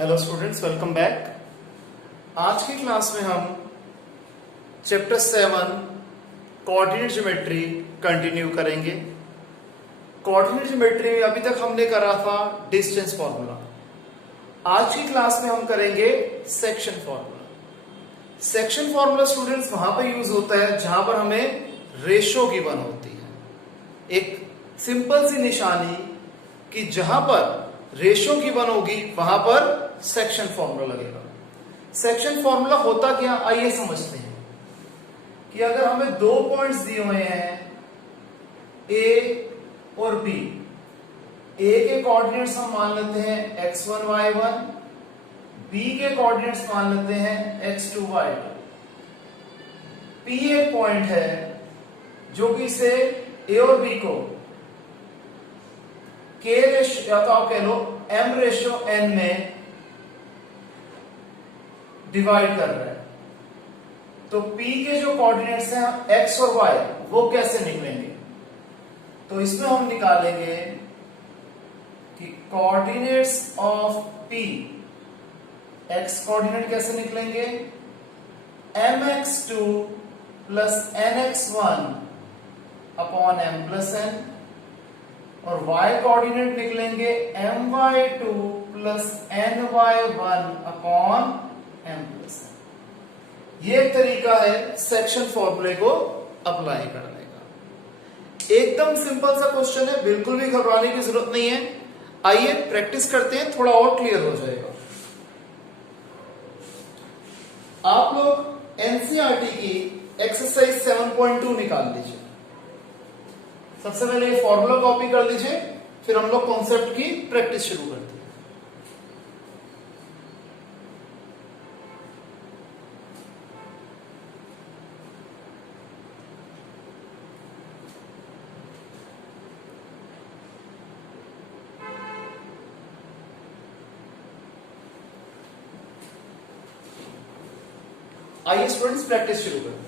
Hello students, welcome back. आज की class में हम चैप्टर 7 कोऑर्डिनेट ज्योमेट्री कंटिन्यू करेंगे। कोऑर्डिनेट ज्योमेट्री में अभी तक हमने करा था डिस्टेंस फॉर्मूला। आज की क्लास में हम करेंगे section formula. Section formula students वहां पर यूज होता है जहां पर हमें रेशो गिवन होती है। एक सिंपल सी निशानी कि जहां पर रेशो गिवन होगी वहां पर सेक्शन फॉर्मूला लगेगा। सेक्शन फॉर्मूला होता क्या, आइए समझते हैं कि अगर हमें दो पॉइंट्स दिए हुए हैं ए और बी। ए के कोऑर्डिनेट्स हम मान लेते हैं x1 y1, बी के कोऑर्डिनेट्स मान लेते हैं x2 y2। पी एक पॉइंट है जो कि इसे ए और बी को के रेशो या तो आप कह लो m रेशो n में डिवाइड कर रहा है। तो P के जो कोऑर्डिनेट्स हैं x और y वो कैसे निकलेंगे, तो इसमें हम निकालेंगे कि coordinates of P, x coordinate कैसे निकलेंगे mx2 plus nx1 upon m plus n, और y कोऑर्डिनेट निकलेंगे my2 plus ny1 upon m plus n। ये एक तरीका है सेक्शन फॉर्मूले को अप्लाई करने का। एकदम सिंपल सा क्वेश्चन है, बिल्कुल भी घबराने की जरूरत नहीं है। आइए प्रैक्टिस करते हैं, थोड़ा और क्लियर हो जाएगा। आप लोग एनसीईआरटी की एक्सरसाइज 7.2 निकाल लीजिए। सबसे पहले ये फॉर्मूला कॉपी कर लीजिए, फिर हम लोग कॉन्सेप्ट की प्रैक्टिस शुरू करते हैं। आइए स्टूडेंट्स प्रैक्टिस शुरू करते हैं।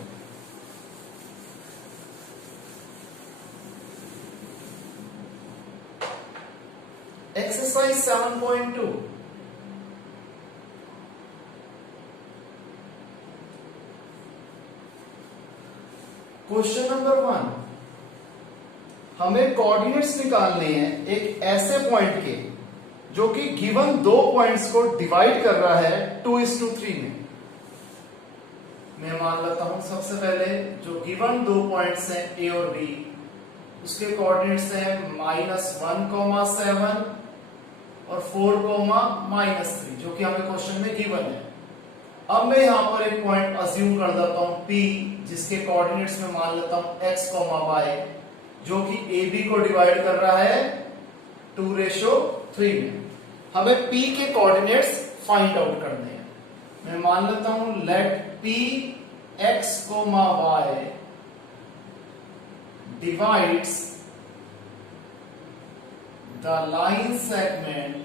एक्सरसाइज 7.2। क्वेश्चन नंबर 1, हमें कोऑर्डिनेट्स निकालने हैं एक ऐसे पॉइंट के जो कि गिवन दो पॉइंट्स को डिवाइड कर रहा है 2:3 में। मैं मान लेता हूं सबसे पहले जो गिवन दो पॉइंट्स हैं ए और बी, उसके कोऑर्डिनेट्स हैं -1,7 और 4,-3, जो कि हमें क्वेश्चन में गिवन है। अब मैं यहां पर एक पॉइंट अज्यूम कर देता हूं P, जिसके कोऑर्डिनेट्स में मान लेता हूं x, y, जो कि AB को डिवाइड कर रहा है 2:3 में। हमें P के कोऑर्डिनेट्स फाइंड आउट करने हैं। मैं मान लेता हूं late P x, y divides the line segment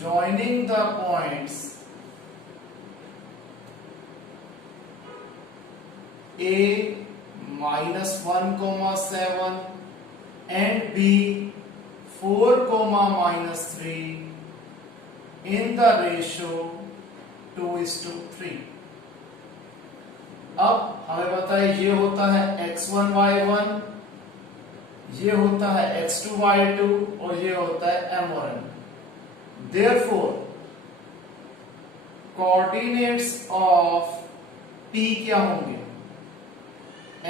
joining the points A -1,7 and B 4,-3 in the ratio 2:3। अब हमें पता है ये होता है x1 y1, ये होता है x2 y2 और ये होता है m और n। Therefore coordinates of P क्या होंगे,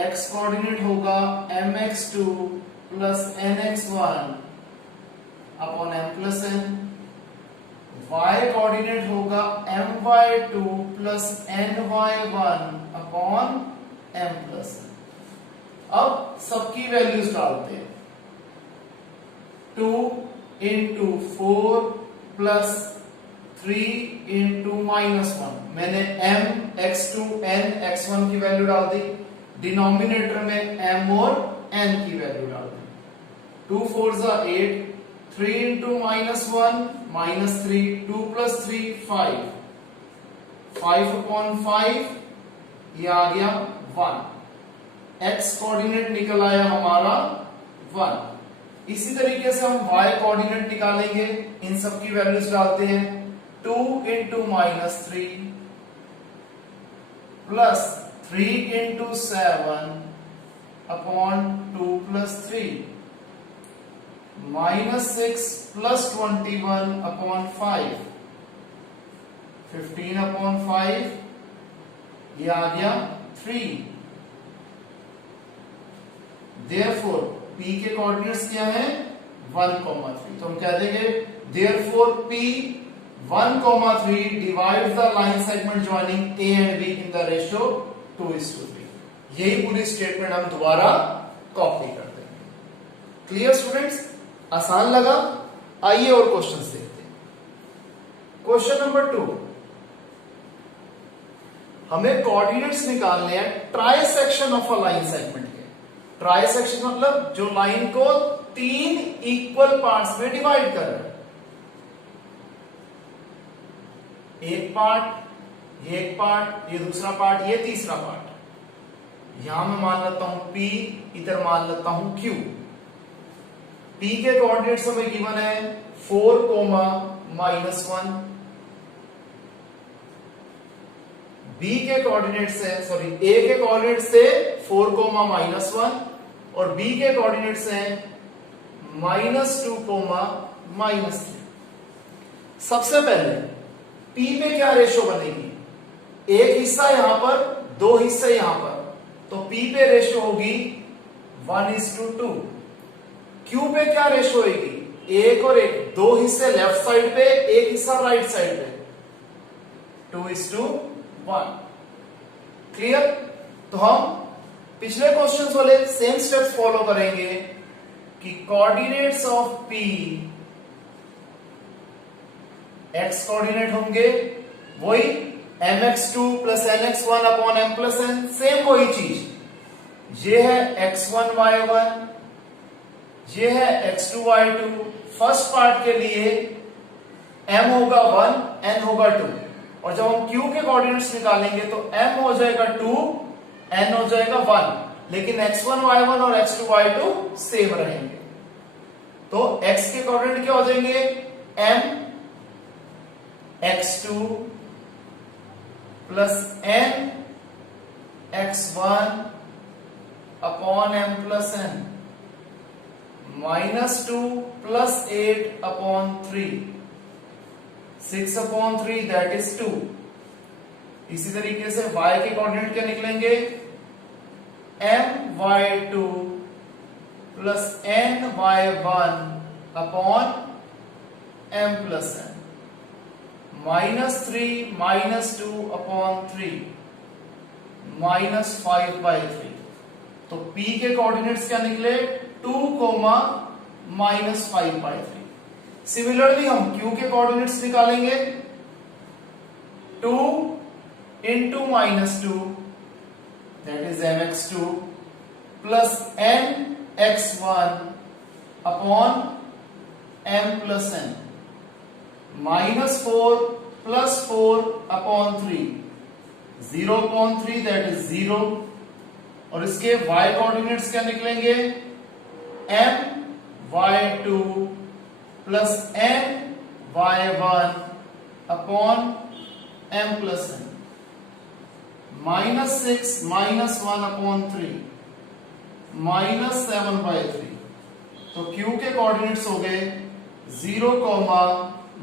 x कोऑर्डिनेट होगा mx2 plus nx1 upon m plus n, y coordinate होगा my2 plus ny1 upon m plus n। अब सबकी वैल्यूज डालते हैं। 2 into 4 प्लस 3 into -1। मैंने m, x2, n, x1 की वैल्यू डाल दी। डिनोमिनेटर में m और n की वैल्यू डाल दी। 2 4 8, 3 into -1 -3, 2 plus 3 5, 5/5 ये आ गया 1। x कोऑर्डिनेट निकल आया हमारा 1। इसी तरीके से हम y कोऑर्डिनेट निकालेंगे, इन सब की वैल्यूज डालते हैं। 2 into minus 3 plus 3 into 7 upon 2 plus 3 minus 6 plus 21 upon 5 15 upon 5 ये आ गया 3। देयरफॉर p के कोऑर्डिनेट्स क्या है 1, 3। तो हम कह देंगे therefore p 1, 3 divide the line segment joining a and b in the ratio 2:3। यही पूरी स्टेटमेंट हम दोबारा कॉपी कर देंगे। क्लियर स्टूडेंट्स, आसान लगा? आइए और क्वेश्चंस देखते हैं। क्वेश्चन नंबर 2, हमें कोऑर्डिनेट्स निकालने हैं try section of a line segment के। ट्राई सेक्शन मतलब जो लाइन को 3 इक्वल पार्ट्स में डिवाइड कर रहे हैं। एक पार्ट, ये एक पार्ट, ये दूसरा पार्ट, ये तीसरा पार्ट। यहां मैं मान लेता हूं P, इधर मान लेता हूं Q। P के कोऑर्डिनेट्स हमें गिवन है 4, -1। B के कोऑर्डिनेट्स है, सॉरी A के कोऑर्डिनेट्स से 4, -1 और B के कोऑर्डिनेट्स हैं -2, -3। सबसे पहले P पे क्या रेशो बनेगी? एक हिस्सा यहां पर, दो हिस्से यहां पर, तो P पे रेशो होगी 1:2। Q पे क्या रेशो होगी? एक और एक, दो हिस्से लेफ्ट साइड पे, एक हिस्सा राइट साइड पे, 2:1। क्लियर? तो हम पिछले क्वेश्चंस वाले सेम स्टेप्स फॉलो करेंगे कि coordinates of P, x coordinate होंगे वही mx2 plus nx1 upon m plus n, same वही चीज। ये है x1 y1, ये है x2 y2। फर्स्ट पार्ट के लिए m होगा 1, n होगा 2, और जब हम q के कोऑर्डिनेट्स निकालेंगे तो m हो जाएगा 2, n हो जाएगा 1, लेकिन x1 y1 और x2 y2 सेम रहेंगे। तो x के कोऑर्डिनेट क्या हो जाएंगे? m x2 plus n x1 upon m plus n -2 plus 8 upon 3 6 upon 3 that is 2। इसी तरीके से y के कोऑर्डिनेट क्या निकलेंगे? my2 plus ny1 upon m plus n -3 -2 upon 3 -5/3। तो P के कोऑर्डिनेट्स क्या निकले? 2, -5/3। सिमिलरली हम Q के कोऑर्डिनेट्स निकालेंगे। 2 into -2 that is mx2 plus nx1 upon m plus n -4 plus 4 upon 3 0/3 that is 0। और इसके y कोऑर्डिनेट्स क्या निकलेंगे? my2 plus ny1 upon m plus n -6 -1 upon 3 -7/3। तो Q के कोऑर्डिनेट्स हो गए 0,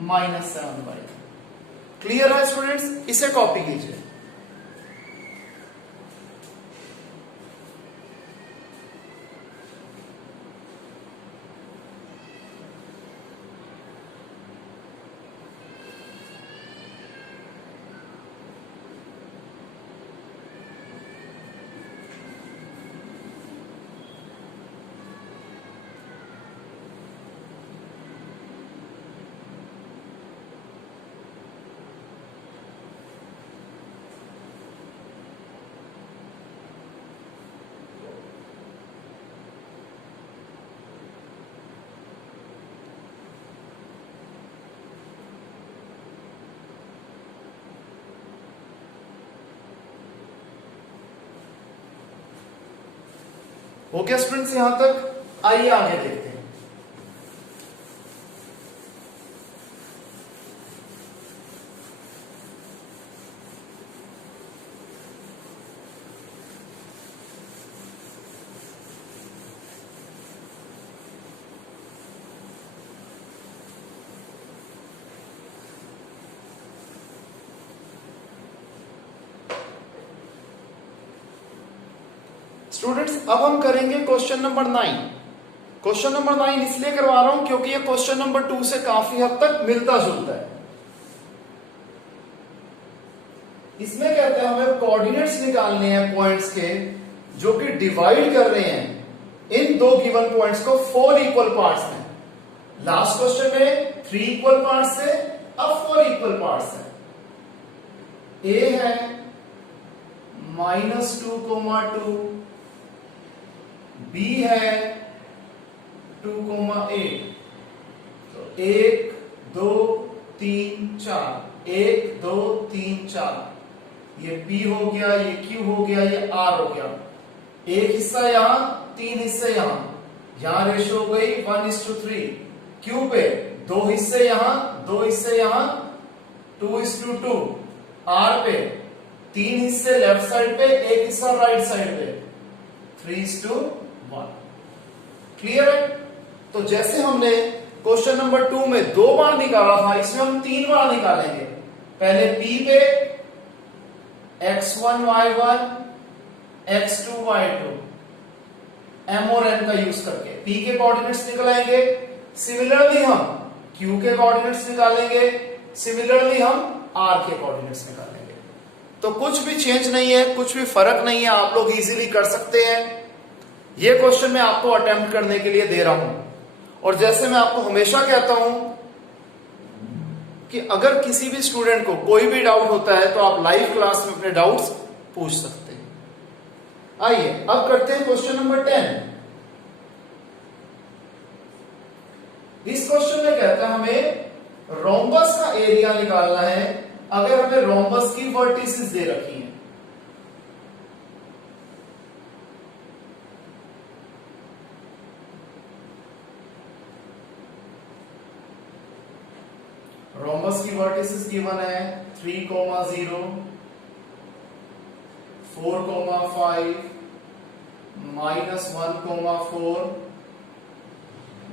-7/3। क्लियर है स्टूडेंट्स? इसे कॉपी कीजिए। ओके स्टूडेंट्स, यहां तक। आइए आगे देखते हैं। स्टूडेंट्स अब हम करेंगे क्वेश्चन नंबर 9। क्वेश्चन नंबर 9 इसलिए करवा रहा हूं क्योंकि ये क्वेश्चन नंबर 2 से काफी हद तक मिलता जुलता है। इसमें कहते हैं हमें कोऑर्डिनेट्स निकालने हैं पॉइंट्स के जो कि डिवाइड कर रहे हैं इन दो गिवन पॉइंट्स को 4 इक्वल पार्ट्स में। लास्ट क्वेश्चन में 3 इक्वल पार्ट्स थे, अब 4 इक्वल पार्ट्स है। ए है -2, बी है 2,8। तो 1 2 3 4, 1 2 3 4, ये P हो गया, ये Q हो गया, ये R हो गया। एक हिस्सा यहां, 3 हिस्से यहां रेशियो हो गई 1:3। Q पे 2 हिस्से यहां, 2 हिस्से यहां, 2:2। R पे 3 हिस्से लेफ्ट साइड पे, 1 हिस्सा राइट साइड पे, 3:1। क्लियर है? तो जैसे हमने क्वेश्चन नंबर 2 में 2 बार निकाला था, इसमें हम 3 बार निकालेंगे। पहले P पे x1 y1 x2 y2 m और n का यूज करके P के कोऑर्डिनेट्स निकालेंगे। सिमिलरली हम Q के कोऑर्डिनेट्स निकालेंगे, सिमिलरली हम R के कोऑर्डिनेट्स निकालेंगे। तो कुछ भी चेंज नहीं है, कुछ भी फर्क नहीं है, आप लोग इजीली कर सकते हैं। ये क्वेश्चन मैं आपको अटेम्प्ट करने के लिए दे रहा हूं, और जैसे मैं आपको हमेशा कहता हूं कि अगर किसी भी स्टूडेंट को कोई भी डाउट होता है तो आप लाइव क्लास में अपने डाउट्स पूछ सकते हैं। आइए अब करते हैं क्वेश्चन नंबर 10। इस क्वेश्चन में कहता है हमें रोम्बस का एरिया निकालना है अगर हमें रोम्बस की वर्टिसेस दे रखी हैं। रोम्बस की वर्टिसेस गिवन है 3,0, 4,5, -1,4,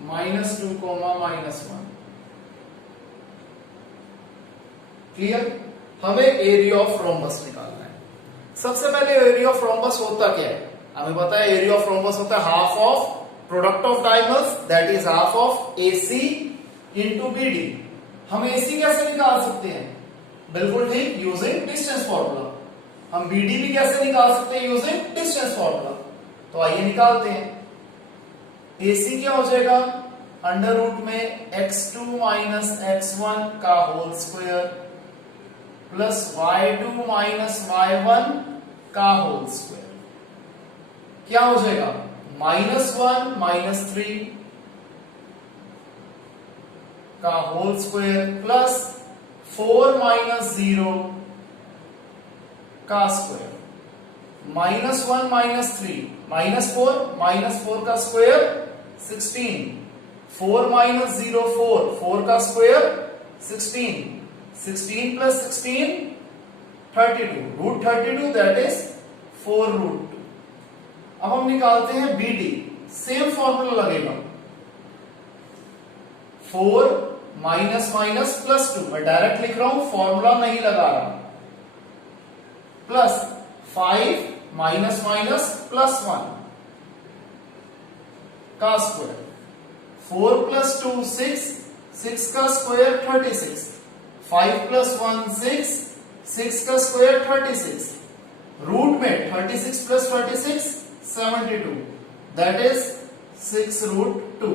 -2, -1। क्लियर? हमें एरिया ऑफ रोम्बस निकालना है। सबसे पहले एरिया ऑफ रोम्बस होता क्या है? हमें पता है एरिया ऑफ रोम्बस होता है half of product of diagonals, that is half of AC into BD। हम AC कैसे निकाल सकते हैं? बिल्कुल ठीक, यूजिंग डिस्टेंस फॉर्मूला। हम BD भी कैसे निकाल सकते हैं? Using distance formula. तो आइए निकालते हैं। AC क्या हो जाएगा? अंडर रूट में x2 माइनस x1 का whole square plus y2 minus y1 का होल स्क्वायर। क्या हो जाएगा? -1 -3 का होल स्क्वायर प्लस 4 -0 का स्क्वायर। -1 -3 -4 का स्क्वायर 16, 4 -0 4 का square 16, 16 plus 16 32, root 32 that is 4√2। अब हम निकालते हैं BD। सेम फॉर्मूला लगेगा, 4 माइनस माइनस प्लस 2, मैं डायरेक्ट लिख रहा हूं, फॉर्मूला नहीं लगा रहा, प्लस 5 माइनस माइनस प्लस 1 का स्क्वायर, 4 प्लस 2 6, 6 का स्क्वायर 36, 5 प्लस 1 6, 6 का स्क्वायर 36, रूट में 36 प्लस 36 72, दैट इज 6√2।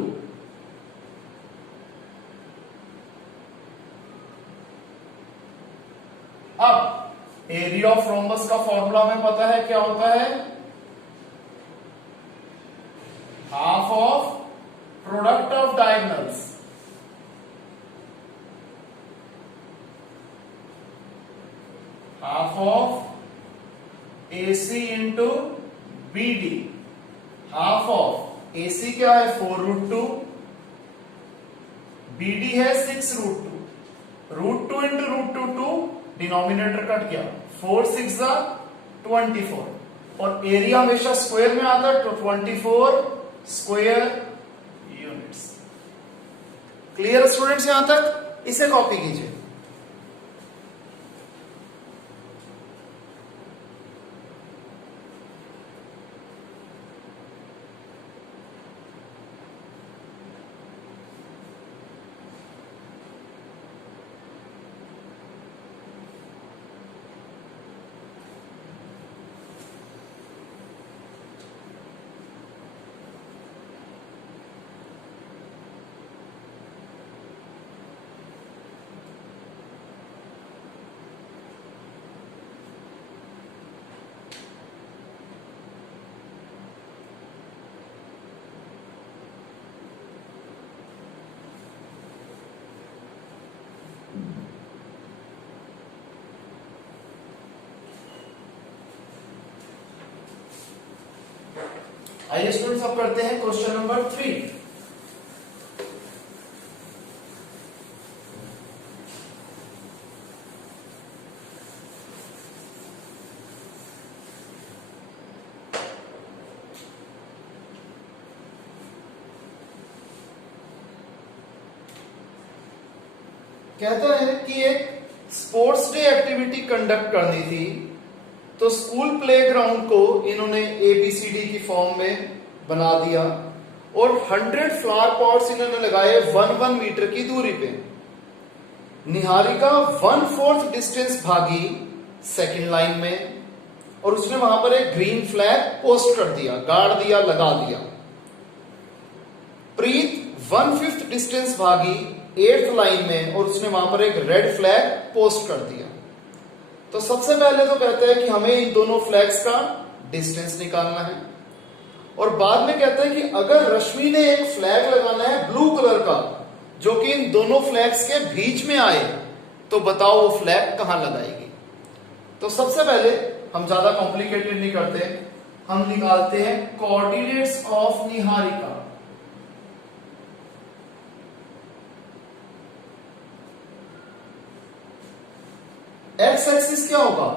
अब एरिया ऑफ रोम्बस का फॉर्मूला में पता है क्या होता है? Half of product of diagonals, half of AC into BD। Half of AC क्या है? 4√2, BD है 6√2, √2 इंटू √2 2, डिनोमिनेटर कट गया, 4 6 24, और एरिया हमेशा स्क्वायर में आता है, तो 24 स्क्वायर यूनिट्स। Clear students? यहां तक इसे कॉपी कीजिए। आइए स्टूडेंट्स अब करते हैं क्वेश्चन नंबर 3। कहता है कि एक स्पोर्ट्स डे एक्टिविटी कंडक्ट करनी थी, तो स्कूल प्लेग्राउंड को इन्होंने ABCD की फॉर्म में बना दिया और 100 फ्लावर पॉट्स इन्होंने लगाए 1-1 मीटर की दूरी पे। निहारिका 1/4 डिस्टेंस भागी सेकंड लाइन में और उसने वहां पर एक ग्रीन फ्लैग पोस्ट कर दिया, गाड़ दिया, लगा दिया। प्रीत 1/5 डिस्टेंस भागी 8th लाइन में और उसने वहां पर एक रेड फ्लैग पोस्ट कर दिया। तो सबसे पहले तो कहता है कि हमें इन दोनों फ्लैग्स का डिस्टेंस निकालना है और बाद में कहता है कि अगर रश्मि ने एक फ्लैग लगाना है ब्लू कलर का जो कि इन दोनों फ्लैग्स के बीच में आए, तो बताओ वो फ्लैग कहां लगाएगी। तो सबसे पहले हम ज्यादा कॉम्प्लिकेटेड नहीं करते, हम निकालते हैं coordinates of Niharika. X axis क्या होगा,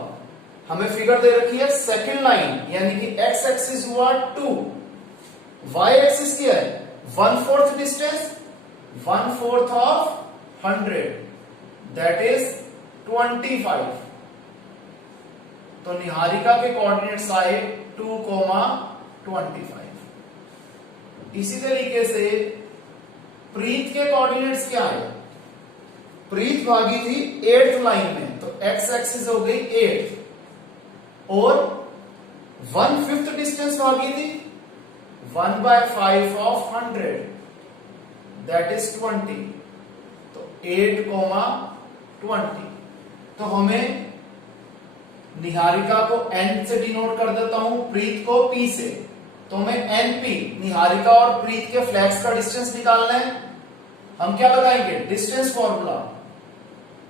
हमें फिगर दे रखी है सेकंड लाइन, यानी कि एक्स एक्सिस हुआ 2, वाई एक्सिस क्या है 1/4 डिस्टेंस, 1/4 ऑफ 100 दैट इज 25। तो निहारिका के कोऑर्डिनेट्स आए 2,25। इसी तरीके से प्रीत के कोऑर्डिनेट्स क्या आए, प्रीत भागी थी 8th लाइन में, तो एक्स एक्सिस हो गई 8 और 1/5 डिस्टेंस भागी थी 1/5 ऑफ 100 दैट इज 20। तो 8,20। तो हमें निहारिका को N से डिनोट कर देता हूं, प्रीत को P से। तो हमें NP निहारिका और प्रीत के फ्लैग्स का डिस्टेंस निकालना है। हम क्या लगाएंगे, distance formula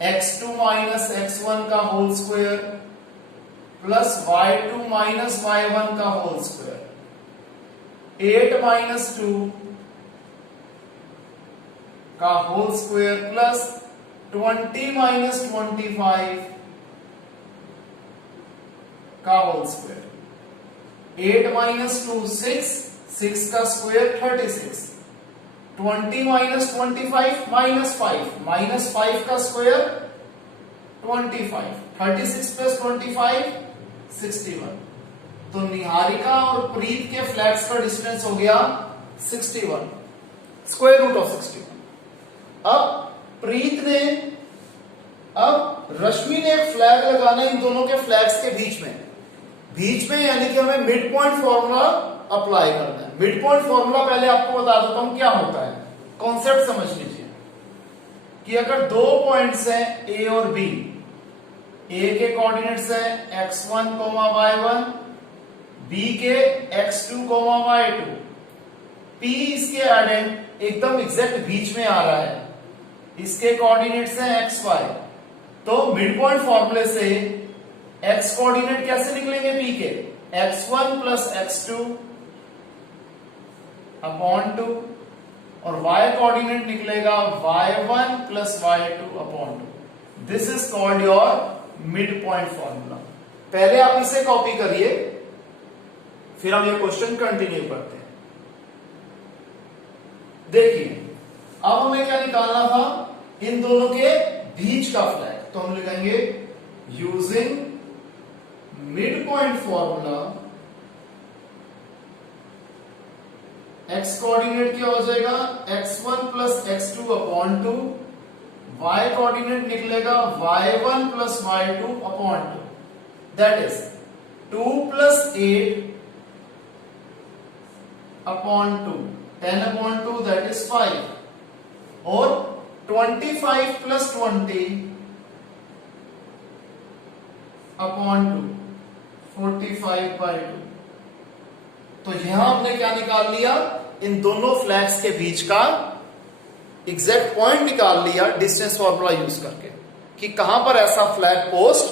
x2 minus x1 का whole square plus y2 minus y1 का होल स्क्वायर, 8 माइनस 2 का होल स्क्वायर प्लस 20 माइनस 25 का होल स्क्वायर, 8 माइनस 2 6 का स्क्वायर 36, 20 माइनस 25 माइनस 5 का स्क्वायर 25, 36 प्लस 25 61। तो निहारिका और प्रीत के फ्लैग्स का डिस्टेंस हो गया 61, स्क्वायर रूट ऑफ 61। अब रश्मि ने एक फ्लैग लगाना है इन दोनों के फ्लैग्स के बीच में यानी कि हमें मिड पॉइंट फॉर्मूला अप्लाई करना है। मिड पॉइंट फॉर्मूला पहले आपको बता देता हूं क्या होता है, कॉन्सेप्ट समझ लीजिए कि अगर दो पॉइंट्स हैं ए और बी, ए के कोऑर्डिनेट्स हैं x1, y1, बी के x2, y2, p इसके एडेंट एकदम एग्जैक्ट बीच में आ रहा है, इसके कोऑर्डिनेट्स हैं xy। तो मिड पॉइंट फॉर्मूले से x कोऑर्डिनेट कैसे निकलेंगे p के, x1 प्लस x2 अपॉन 2 और y कोऑर्डिनेट निकलेगा y1 plus y2 upon 2। This is called your mid point formula. पहले आप इसे कॉपी करिए, फिर हम ये क्वेश्चन कंटिन्यू करते हैं। देखिए अब हमें क्या निकालना था, इन दोनों के बीच का फ्लैग। तो हम लिखेंगे using mid point formula, x coordinate क्या हो जाएगा x1 plus x2 upon 2, y coordinate निकलेगा y1 plus y2 upon 2, that is 2 plus 8 upon 2, 10 upon 2 that is 5 और 25 प्लस 20 अपॉन 2, 45/2। तो यहां हमने क्या निकाल लिया, इन दोनों फ्लैग्स के बीच का एग्जैक्ट पॉइंट निकाल लिया डिस्टेंस फॉर्मूला यूज करके कि कहां पर ऐसा फ्लैग पोस्ट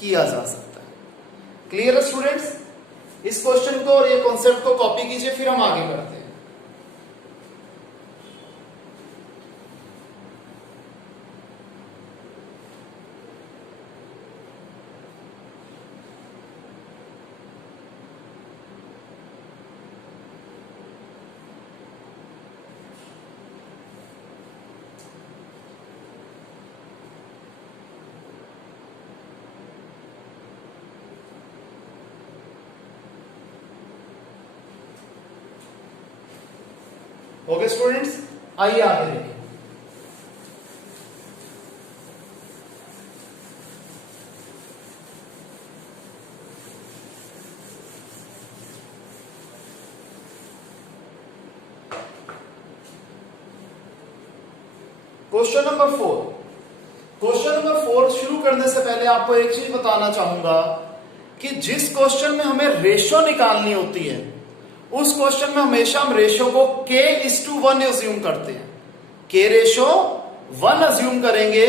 किया जा सकता है। क्लियर है स्टूडेंट्स? इस क्वेश्चन को और ये कॉन्सेप्ट को कॉपी कीजिए, फिर हम आगे बढ़ते हैं। ओके स्टूडेंट्स, आइए आगे देखें। Question number 4। क्वेश्चन नंबर 4 शुरू करने से पहले आपको एक चीज बताना चाहूंगा कि जिस क्वेश्चन में हमें रेशो निकालनी होती है, उस क्वेश्चन में हमेशा हम रेशो को k:1 अज्यूम करते हैं। k रेशो 1 अज्यूम करेंगे,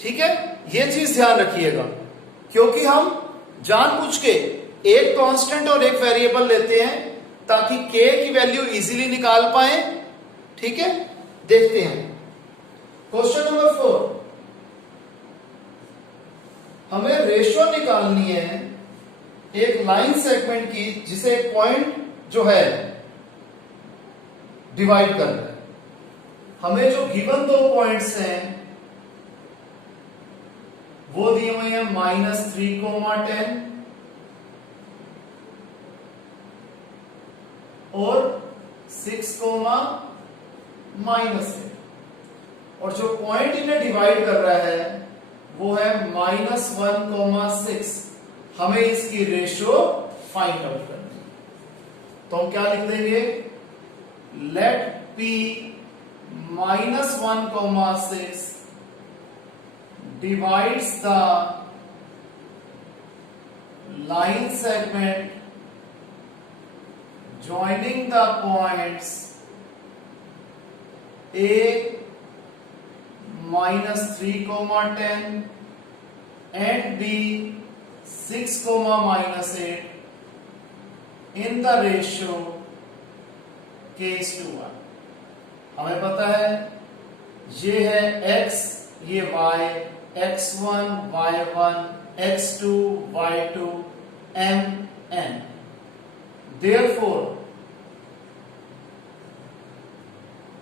ठीक है, ये चीज ध्यान रखिएगा, क्योंकि हम जानबूझ के एक कांस्टेंट और एक वेरिएबल लेते हैं ताकि k की वैल्यू इजीली निकाल पाए। ठीक है, देखते हैं क्वेश्चन नंबर 4। हमें रेशो निकालनी है एक लाइन सेगमेंट की जिसे एक पॉइंट जो है डिवाइड कर रहा है। हमें जो गिवन 2 पॉइंट्स हैं वो दिए हुए हैं -3, 10 और 6, -8, और जो पॉइंट इन्हें डिवाइड कर रहा है वो है -1, 6। हमें इसकी रेशो फाइंड आउट करनी है, तो हम क्या लिख देंगे, late P -1, 6 divides the line segment joining the points A -3, 10 and B 6, -8 in the ratio k:1। हमें पता है ये है x, ये y, x1, y1, x2, y2, mn। Therefore,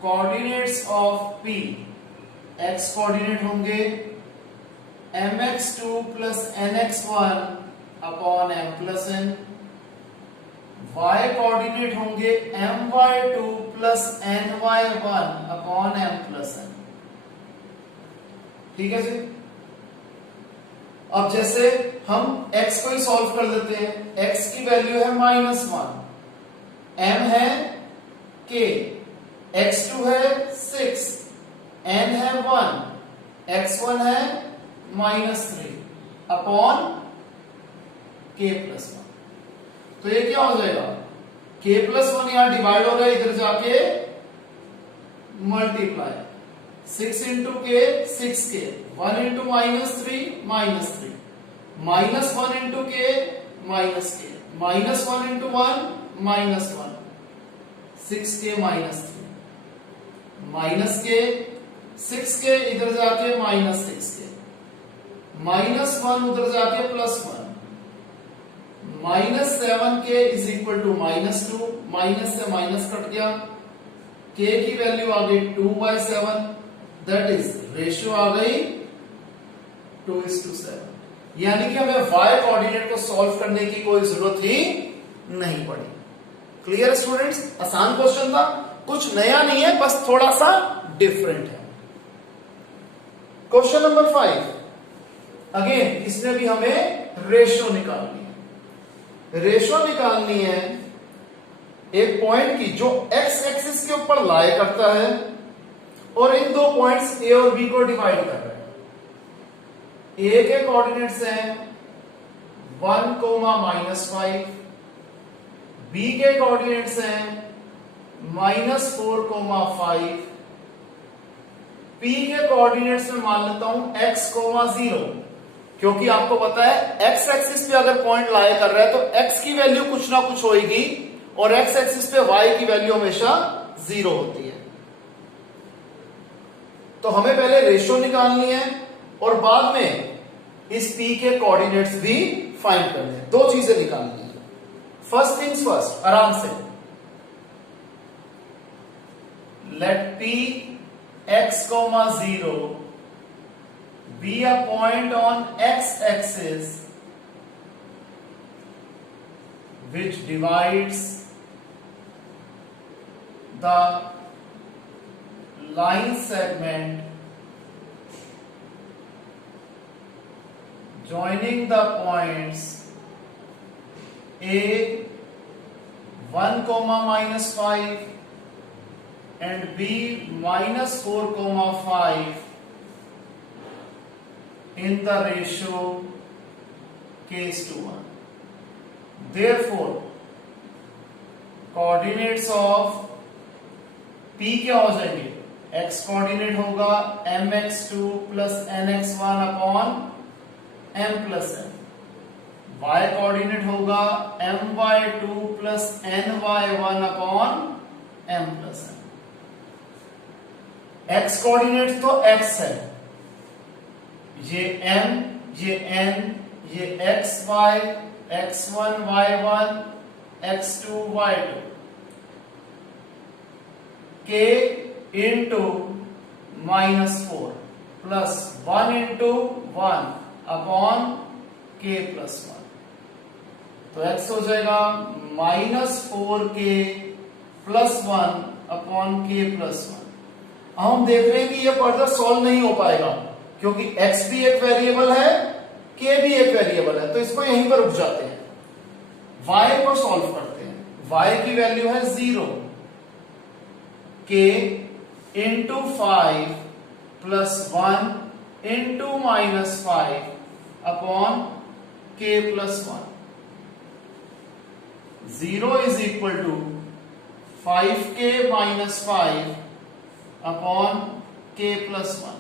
coordinates of P, x coordinate होंगे mx2 plus nx1 upon m plus n, y coordinate होंगे my2 plus ny1 upon m plus n। ठीक है जी। अब जैसे हम x को ही सॉल्व कर लेते हैं, x की वैल्यू है -1, m है k, x2 है 6, n है 1, x1 है -3 अपॉन k+1। तो ये क्या हो जाएगा, k+1 यहां डिवाइड हो रहा है, इधर जाके multiply, 6 into k 6k, 1 into -3 -3, -1 into k -k, -1 into 1 -1, 6k -3, -k 6k इधर जाके -6k, -1 उधर जाके +1, -7k is equal to -2, minus से माइनस कट गया, k की वैल्यू आ गई 2/7, दैट इज रेशियो आ गई 2:7। यानी कि हमें y कोऑर्डिनेट को सॉल्व करने की कोई जरूरत ही नहीं पड़ी। क्लियर स्टूडेंट्स, आसान क्वेश्चन था, कुछ नया नहीं है, बस थोड़ा सा डिफरेंट है। क्वेश्चन नंबर 5, अगेन इसमें भी हमें रेशियो निकालनी है। रेशियो निकालनी है एक पॉइंट की जो x एक्सिस के ऊपर लाई करता है और इन दो पॉइंट्स a और b को डिवाइड कर रहा है। a के कोऑर्डिनेट्स हैं 1, -5, b के कोऑर्डिनेट्स हैं -4, 5, p के कोऑर्डिनेट्स में मान लेता हूं x, 0, क्योंकि आपको पता है एक्स एक्सिस पे अगर पॉइंट लाई कर रहा है तो एक्स की वैल्यू कुछ ना कुछ होगी और एक्स एक्सिस पे वाई की वैल्यू हमेशा 0 होती है। तो हमें पहले रेशियो निकालनी है और बाद में इस पी के कोऑर्डिनेट्स भी फाइंड करने हैं। दो चीजें निकालनी है। फर्स्ट थिंग्स फर्स्ट, आराम से let P X comma 0 be a point on x-axis which divides the line segment joining the points a 1 comma minus 5 and b minus 4 comma 5 in the ratio k:1. Therefore, coordinates of p क्या हो जाएंगे? x coordinate होगा mx2 plus nx1 upon m plus n. y coordinate होगा my2 plus ny1 upon m plus n. x coordinate तो x है, ये m, ये n, ये xy, x1, y1, x2, y2, k into -4 plus 1 into 1 upon k plus 1. तो x हो जाएगा -4k plus 1 upon k plus 1. अब हम देख रहे हैं कि ये फर्दर सॉल्व नहीं हो पाएगा क्योंकि x भी एक वेरिएबल है, k भी एक वेरिएबल है, तो इसको यहीं पर रुक जाते हैं। y को सॉल्व करते हैं। y की वैल्यू है 0, k into 5 plus 1 into -5 upon k plus 1. 0 is equal to 5k minus 5 upon k plus 1.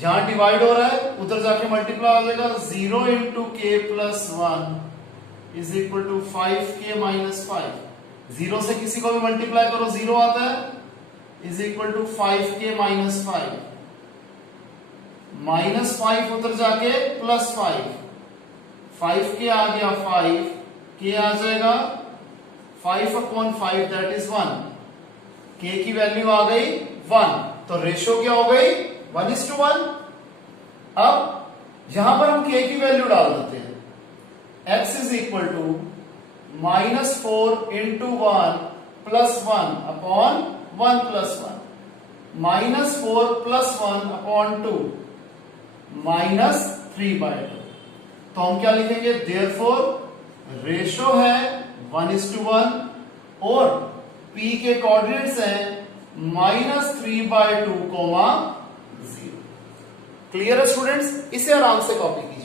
जहां डिवाइड हो रहा है उधर जाके मल्टीप्लाई हो जाएगा. 0 into k plus 1 is equal to 5k minus 5. 0 से किसी को भी मल्टीप्लाई करो 0 आता है, is equal to 5k minus 5. -5 उधर जाके प्लस 5. 5k आ गया 5, k आ जाएगा 5 अपॉन 5 दैट इज 1. k की वैल्यू आ गई 1, तो रेशियो क्या हो गई 1:1. अब यहां पर हम k की वैल्यू डाल देते हैं. x is equal to -4 into 1 plus 1 upon 1 plus 1. -4 plus 1 upon 2 -3/2. तो हम क्या लिखेंगे, देयरफॉर रेशो है 1:1 और p के कोऑर्डिनेट्स हैं -3/2, 0. क्लियर है स्टूडेंट्स? इसे आराम से कॉपी कीजिए.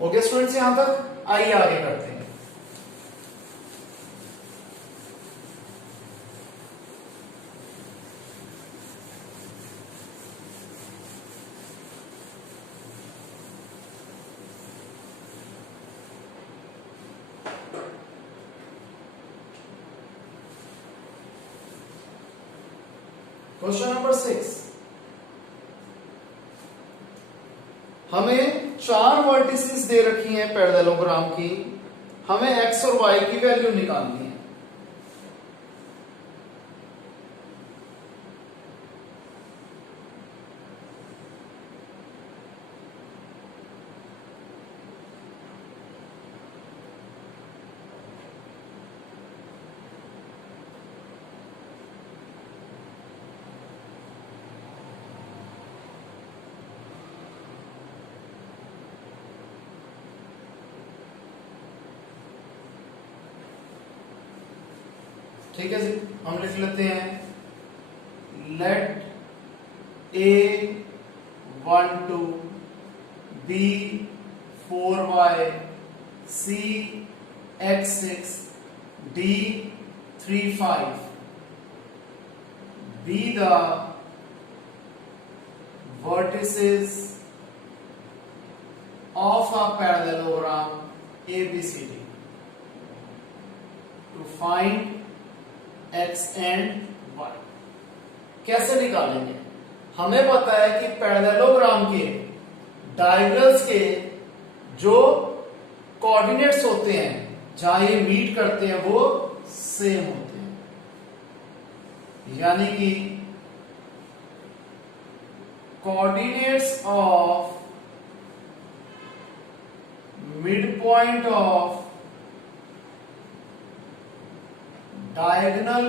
ओके स्टूडेंट्स, यहां तक आइए आगे करते हैं. क्वेश्चन नंबर 6, हमें 4 वर्टिसेस दे रखी हैं पैरेललोग्राम की, हमें x और y की वैल्यू निकालनी है। ठीक है जी, हम लिख लेते हैं late A12 B4Y C(x6) D(35) be the vertices of a parallelogram ABCD. To find x and y. कैसे निकालेंगे? हमें पता है कि पैरेललोग्राम के डायगोनल्स के जो कोऑर्डिनेट्स होते हैं, जहां ये मीट करते हैं, वो सेम होते हैं, यानी कि coordinates of mid point of diagonal